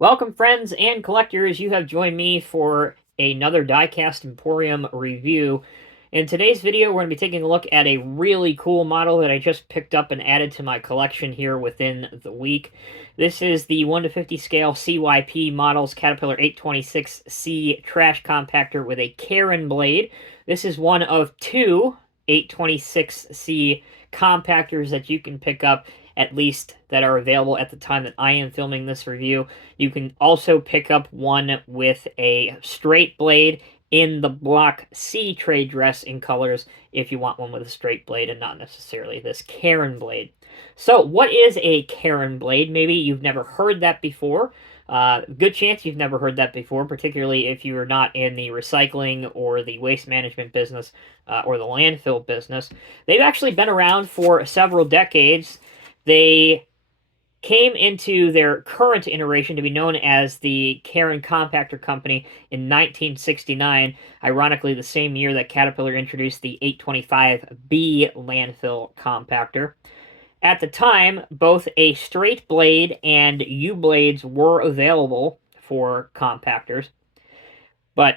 Welcome, friends and collectors. You have joined me for another Diecast Emporium review. In today's video, we're going to be taking a look at a really cool model that I just picked up and added to my collection here within the week. This is the 1:50 scale CYP Models Caterpillar 826C trash compactor with a Caron blade. This is one of two 826C compactors that you can pick up, at least that are available at the time that I am filming this review. You can also pick up one with a straight blade in the Block C trade dress in colors if you want one with a straight blade and not necessarily this Caron blade. So what is a Caron blade? Maybe you've never heard that before. Good chance you've never heard that before, particularly if you are not in the recycling or the waste management business or the landfill business. They've actually been around for several decades. They came into their current iteration to be known as the Caron Compactor Company in 1969, ironically the same year that Caterpillar introduced the 825B Landfill Compactor. At the time, both a straight blade and U-blades were available for compactors, but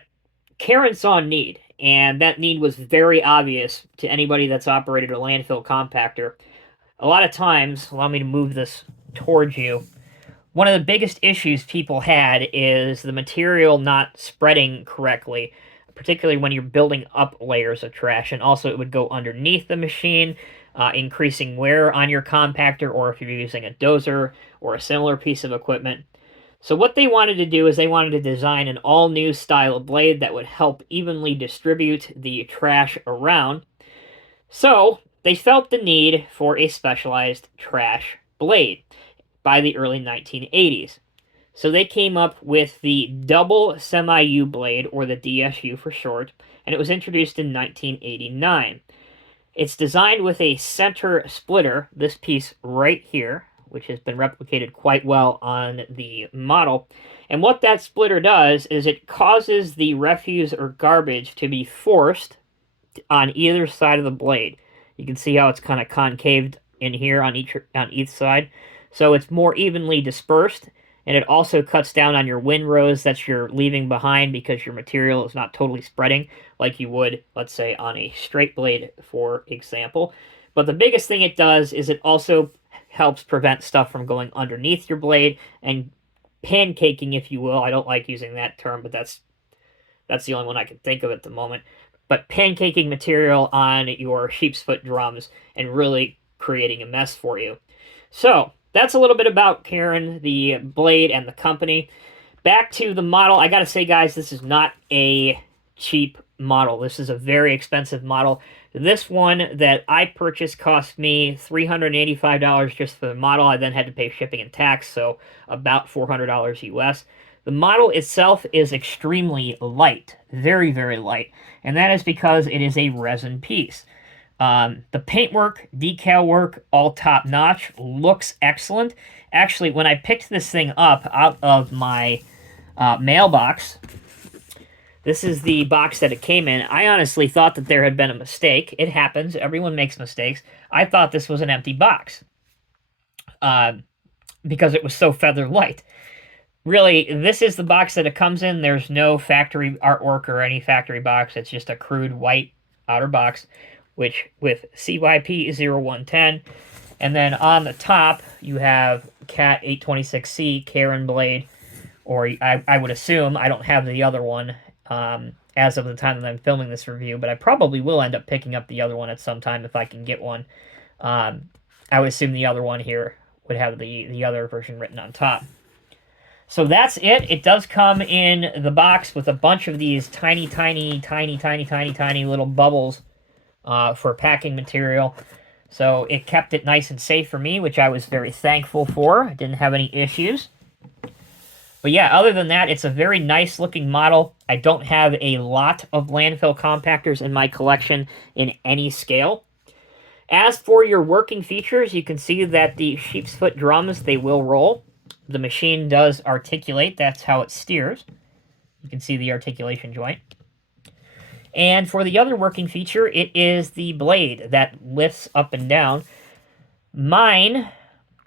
Caron saw a need, and that need was very obvious to anybody that's operated a landfill compactor. A lot of times, allow me to move this towards you, one of the biggest issues people had is the material not spreading correctly, particularly when you're building up layers of trash, and also it would go underneath the machine, increasing wear on your compactor, or if you're using a dozer or a similar piece of equipment. So what they wanted to do is they wanted to design an all-new style of blade that would help evenly distribute the trash around. So they felt the need for a specialized trash blade by the early 1980s. So they came up with the double semi-U blade, or the DSU for short, and it was introduced in 1989. It's designed with a center splitter, this piece right here, which has been replicated quite well on the model. And what that splitter does is it causes the refuse or garbage to be forced on either side of the blade. You can see how it's kind of concaved in here on each side. So it's more evenly dispersed, and it also cuts down on your windrows that you're leaving behind because your material is not totally spreading like you would, let's say, on a straight blade, for example. But the biggest thing it does is it also helps prevent stuff from going underneath your blade and pancaking, if you will. I don't like using that term, but that's the only one I can think of at the moment. But pancaking material on your sheep's foot drums and really creating a mess for you. So that's a little bit about Caron, the blade, and the company. Back to the model. I gotta say, guys, this is not a cheap model. This is a very expensive model. This one that I purchased cost me $385 just for the model. I then had to pay shipping and tax, so about $400 US. The model itself is extremely light, very, very light, and that is because it is a resin piece. The paintwork, decal work, all top-notch, looks excellent. Actually, when I picked this thing up out of my mailbox, this is the box that it came in. I honestly thought that there had been a mistake. It happens. Everyone makes mistakes. I thought this was an empty box because it was so feather light. Really, this is the box that it comes in. There's no factory artwork or any factory box. It's just a crude white outer box, which with CYP 0110. And then on the top, you have Cat 826C Caron blade, or I would assume, I don't have the other one as of the time that I'm filming this review, but I probably will end up picking up the other one at some time if I can get one. I would assume the other one here would have the other version written on top. So that's it. It does come in the box with a bunch of these tiny little bubbles for packing material. So it kept it nice and safe for me, which I was very thankful for. I didn't have any issues. But yeah, other than that, it's a very nice looking model. I don't have a lot of landfill compactors in my collection in any scale. As for your working features, you can see that the sheep's foot drums, they will roll. The machine does articulate. That's how it steers. You can see the articulation joint. And for the other working feature, it is the blade that lifts up and down. Mine,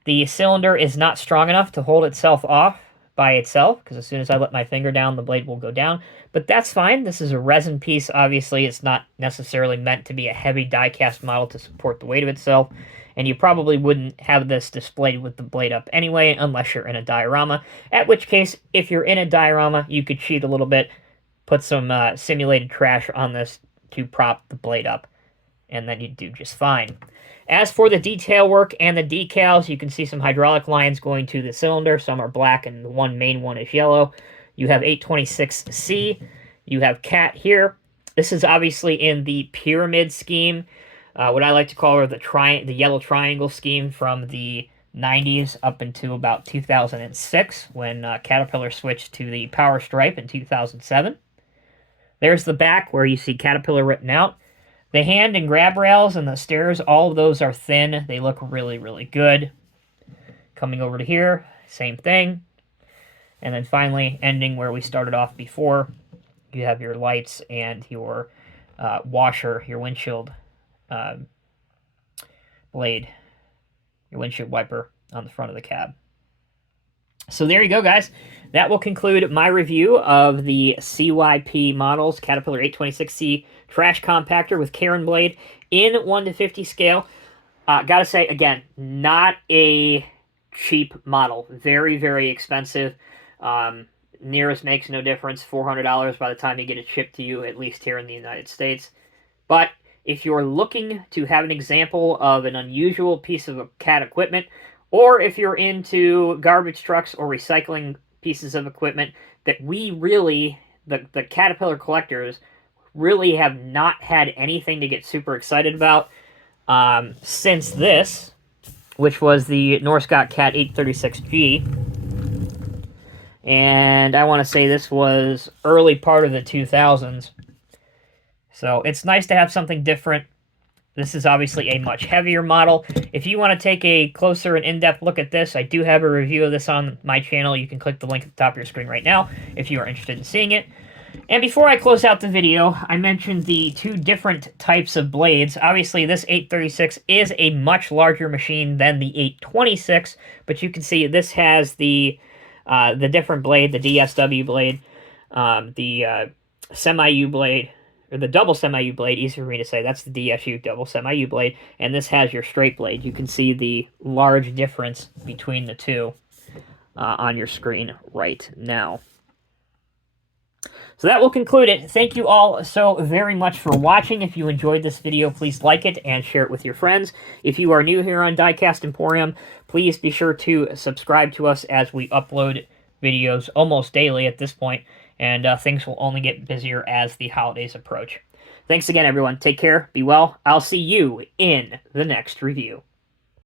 the cylinder is not strong enough to hold itself off by itself, because as soon as I let my finger down, the blade will go down. But that's fine. This is a resin piece. Obviously, it's not necessarily meant to be a heavy die-cast model to support the weight of itself. And you probably wouldn't have this displayed with the blade up anyway, unless you're in a diorama. At which case, if you're in a diorama, you could cheat a little bit, put some simulated trash on this to prop the blade up, and then you'd do just fine. As for the detail work and the decals, you can see some hydraulic lines going to the cylinder. Some are black and the one main one is yellow. You have 826C. You have Cat here. This is obviously in the pyramid scheme, what I like to call the yellow triangle scheme from the 90s up until about 2006 when Caterpillar switched to the power stripe in 2007. There's the back where you see Caterpillar written out. The hand and grab rails and the stairs, all of those are thin. They look really, really good. Coming over to here, same thing. And then finally, ending where we started off before, you have your lights and your washer, your windshield blade, your windshield wiper on the front of the cab. So there you go, guys. That will conclude my review of the CYP Models Caterpillar 826C Trash Compactor with Caron Blade in 1:50 scale. Gotta say, again, not a cheap model. Very, very expensive. Nearest makes no difference. $400 by the time you get it shipped to you, at least here in the United States. But if you're looking to have an example of an unusual piece of CAT equipment, or if you're into garbage trucks or recycling pieces of equipment that we really, the Caterpillar collectors, really have not had anything to get super excited about since this, which was the Norscot Cat 836G. And I want to say this was early part of the 2000s. So it's nice to have something different. This is obviously a much heavier model. If you want to take a closer and in-depth look at this, I do have a review of this on my channel. You can click the link at the top of your screen right now if you are interested in seeing it. And before I close out the video, I mentioned the two different types of blades. Obviously, this 836 is a much larger machine than the 826, but you can see this has the different blade, the DSW blade, the semi-U blade, or the double semi-U blade, easier for me to say. That's the DSU double semi-U blade, and this has your straight blade. You can see the large difference between the two on your screen right now. So that will conclude it. Thank you all so very much for watching. If you enjoyed this video, please like it and share it with your friends. If you are new here on Diecast Emporium, please be sure to subscribe to us as we upload videos almost daily at this point, and things will only get busier as the holidays approach. Thanks again, everyone. Take care. Be well. I'll see you in the next review.